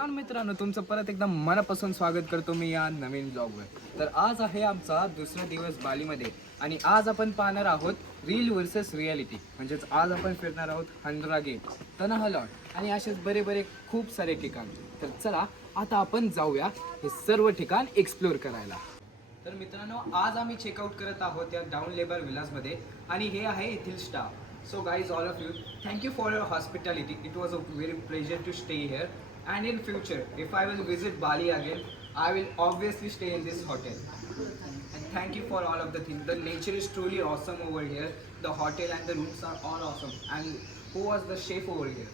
नमस्कार मित्रांनो, तुमचं परत एकदा मनापासून स्वागत करतो मी या नवीन ब्लॉगवर। तर आज आहे आमचा दुसरा दिवस बालीमध्ये आणि आज आपण पाहणार आहोत रील वर्सेस रियालिटी। म्हणजेच आज आपण फिरणार आहोत हंड्रा गेट, तनहलॉट आणि असेच बरे खूप सारे ठिकाण। तर चला आता आपण जाऊया हे सर्व ठिकाण एक्सप्लोर करायला। तर मित्रांनो, आज आम्ही चेकआउट करत आहोत या डाऊन लेबर विलासमध्ये आणि हे आहे येथील staff. So guys, all of you, thank you for your hospitality. It was a very pleasure to stay here. And in future, if I will visit Bali again, I will obviously stay in this hotel. And thank you for all of the things. The nature is truly awesome over here. The hotel and the rooms are all awesome. And who was the chef over here?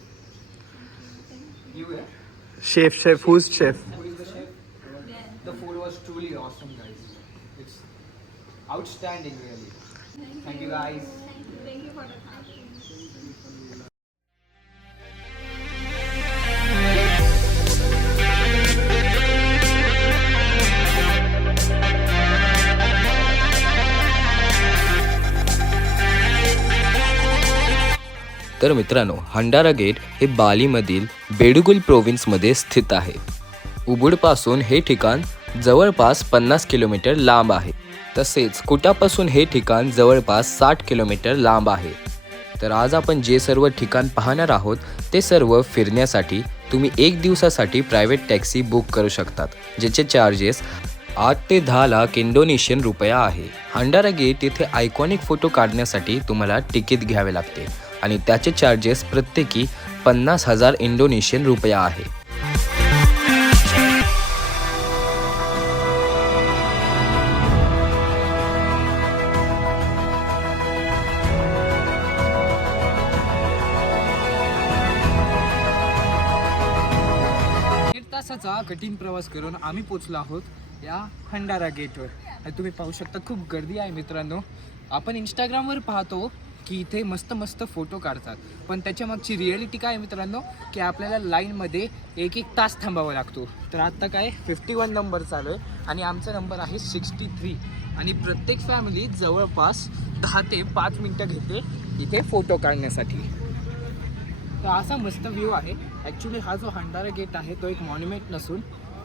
You, yeah? Chef. Who's chef? Who is the chef? The food was truly awesome, guys. It's outstanding, really. Thank you, guys. Thank you for the time. तर मित्रांनो, Handara gate हे बालीमधील बेडुगुल प्रोव्हिन्समध्ये स्थित आहे। उबुडपासून हे ठिकाण जवळपास 50 kilometre लांब आहे। तसेच कुटापासून हे ठिकाण जवळपास 60 किलोमीटर लांब आहे। तर आज आपण जे सर्व ठिकाण पाहणार आहोत ते सर्व फिरण्यासाठी तुम्ही एक दिवसासाठी प्रायव्हेट टॅक्सी बुक करू शकतात, ज्याचे चार्जेस 8 ते 10 लाख इंडोनेशियन रुपया आहे। हंडारा गेट येथे आयकॉनिक फोटो काढण्यासाठी तुम्हाला तिकीट घ्यावे लागते आणि त्याचे चार्जेस प्रत्येकी 50,000 इंडोनेशियन रुपया आहे। तासाचा कठीण प्रवास करून आम्ही पोचलो आहोत या हंडारा गेटवर। आणि तुम्ही पाहू शकता खूप गर्दी आहे मित्रांनो। आपण इंस्टाग्रामवर पाहतो की इथे मस्त फोटो काढतात, पण त्याच्या मागची रिॲलिटी काय आहे मित्रांनो, की आपल्याला लाईनमध्ये एक तास थांबावा लागतो। तर आत्ता काय 51 नंबर चालू आहे आणि आमचा नंबर आहे 63 आणि प्रत्येक फॅमिली जवळपास 10 ते 5 मिनटं घेते इथे फोटो काढण्यासाठी। तर असा मस्त व्ह्यू आहे। ॲक्च्युली हा जो हंडारा गेट आहे तो एक मॉन्युमेंट नसून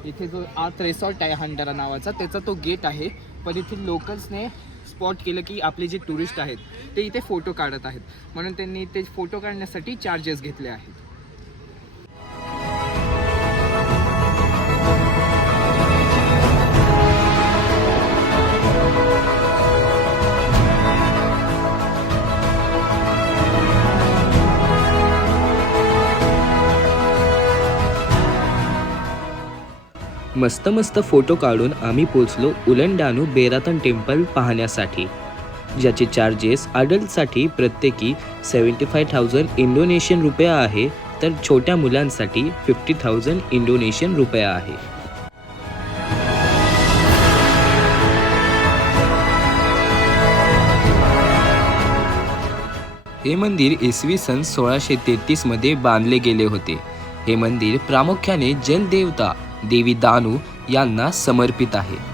इथे जो आर्ट रिसॉर्ट आहे हंडारा नावाचा, त्याचा तो गेट आहे। पण इथे लोकल्सने स्पॉट केलं की आपले जे टुरिस्ट आहेत ते इथे फोटो काढत आहेत, म्हणून त्यांनी ते फोटो काढण्यासाठी चार्जेस घेतले आहेत। मस्त फोटो काढून आम्ही पोचलो उलंडानू बेरातन टेम्पल पाहण्यासाठी, ज्याचे चार्जेस अडल्टसाठी प्रत्येकी 75,000 इंडोनेशियन रुपया आहे, तर छोट्या मुलांसाठी 50,000 इंडोनेशियन रुपया आहे। हे मंदिर इसवी सन 1633 मध्ये बांधले गेले होते। हे मंदिर प्रामुख्याने जलदेवता देवी दानू यांना समर्पित आहे।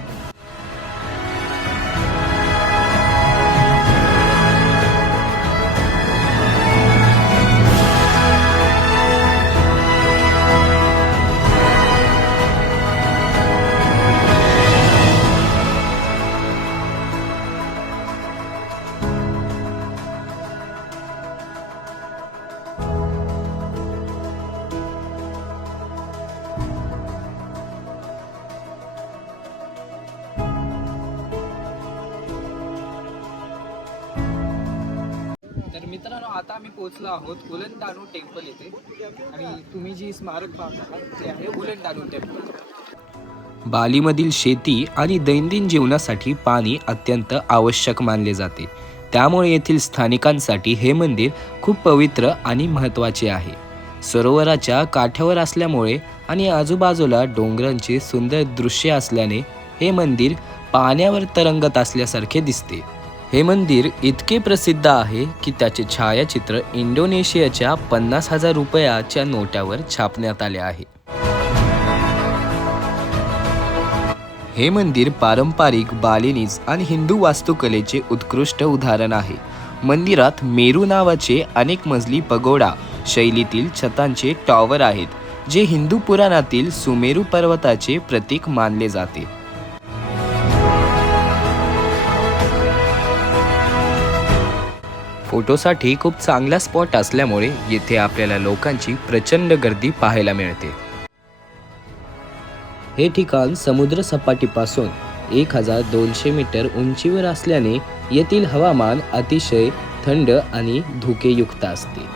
तर मित्रांनो, आता आम्ही पोहोचलो आहोत उलंडानू टेम्पल येथे आणि तुम्ही जी स्मारक पाहता ते आहे उलंडानू टेम्पल। बालीमधील शेती आणि दैनंदिन जीवनासाठी पाणी अत्यंत आवश्यक मानले जाते, त्यामुळे येथील स्थानिकांसाठी हे मंदिर खूप पवित्र आणि महत्त्वाचे आहे। सरोवराच्या काठावर असल्यामुळे आणि आजूबाजूला डोंगरांचे सुंदर दृश्य असल्याने हे मंदिर पाण्यावर तरंगत असल्यासारखे दिसते। हे मंदिर इतके प्रसिद्ध आहे की त्याचे छायाचित्र इंडोनेशियाच्या 50,000 रुपयाच्या नोटावर छापण्यात आले आहे। हे मंदिर पारंपरिक बालिनीज आणि हिंदू वास्तुकलेचे उत्कृष्ट उदाहरण आहे। मंदिरात मेरू नावाचे अनेक मजली पगोडा शैलीतील छतांचे टॉवर आहेत, जे हिंदू पुराणातील सुमेरू पर्वताचे प्रतीक मानले जाते. फोटोसाठी खूप चांगला स्पॉट असल्यामुळे येथे आपल्याला लोकांची प्रचंड गर्दी पाहायला मिळते. हे ठिकाण समुद्र सपाटीपासून 1200 मीटर उंचीवर असल्याने येथील हवामान अतिशय थंड आणि धुकेयुक्त असते.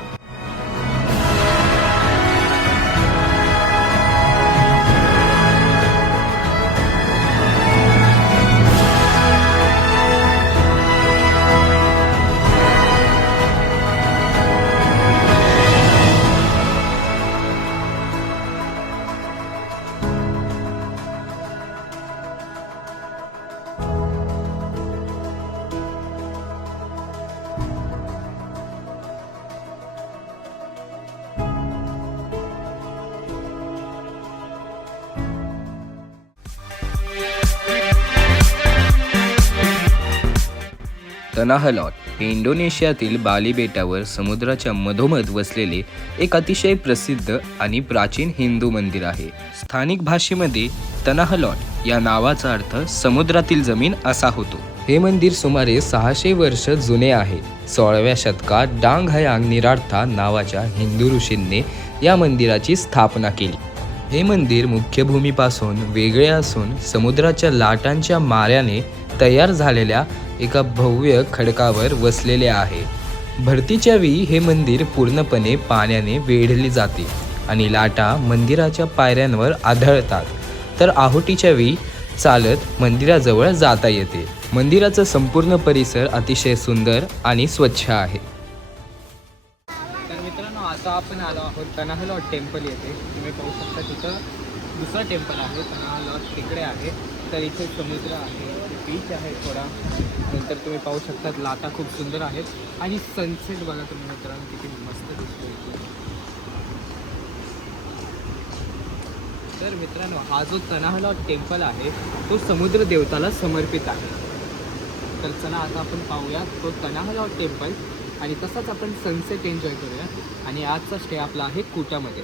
तनाह लॉट हे इंडोनेशियातील बाली बेटावर समुद्राच्या मधोमध वसलेले एक अतिशय प्रसिद्ध आणि प्राचीन हिंदू मंदिर आहे. स्थानिक भाषेमध्ये तनाह लॉट या नावाचा अर्थ समुद्रातील जमीन असा होतो. हे मंदिर सुमारे 600 वर्ष जुने आहे. 16व्या शतकात डांग हयांग निरार्था नावाच्या हिंदू ऋषींनी या मंदिराची स्थापना केली. हे मंदिर मुख्य भूमीपासून वेगळे असून समुद्राच्या लाटांच्या माऱ्याने तयार झालेल्या एका भव्य खडकावर वसलेले आहे. भरतीच्या वेळी हे मंदिर पूर्णपणे पाण्याने वेढले जाते आणि लाटा मंदिराच्या पायऱ्यांवर आढळतात, तर आहुतीच्या वेळी चालत मंदिराजवळ जाता येते. मंदिराचा संपूर्ण परिसर अतिशय सुंदर आणि स्वच्छ आहे. तर मित्रांनो, आता आपण आलो आहोत तनाह लॉट टेम्पल येथे. तुम्ही पाहू शकता तिथं दुसरा टेम्पल आहे. तनाह लॉट तिकडे आहे. तर इथे समुद्र आहे, बीच आहे थोडा. नंतर तुम्ही पाहू शकतात लाटा खूप सुंदर आहेत आणि सनसेट बघा तुम्ही मित्रांनो किती मस्त दिसतो इथे. तर मित्रांनो, हा जो तनाह लॉट टेम्पल आहे तो समुद्र देवताला समर्पित आहे. तर चला आता आपण पाहूया तो तनाह लॉट टेम्पल आणि तसाच आपण सनसेट एन्जॉय करूया. आणि आजचा स्टे आपला आहे कुटामध्ये.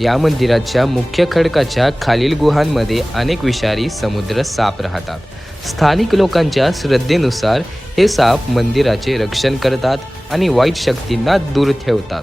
या मंदिराच्या मुख्य खडकाच्या खालील गुहांमध्ये अनेक विषारी समुद्र साप राहतात. स्थानिक लोकांच्या श्रद्धेनुसार हे साप मंदिराचे रक्षण करतात आणि वाईट शक्तींना दूर ठेवतात.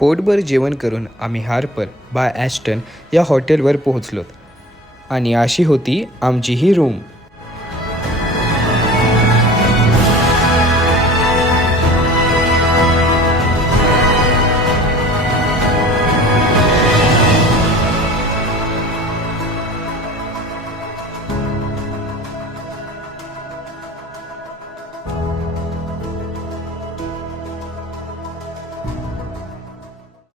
पोटभर जेवण करून आम्ही हार्पर बाय ॲस्टन या हॉटेलवर पोहोचलो आणि अशी होती आमची ही रूम.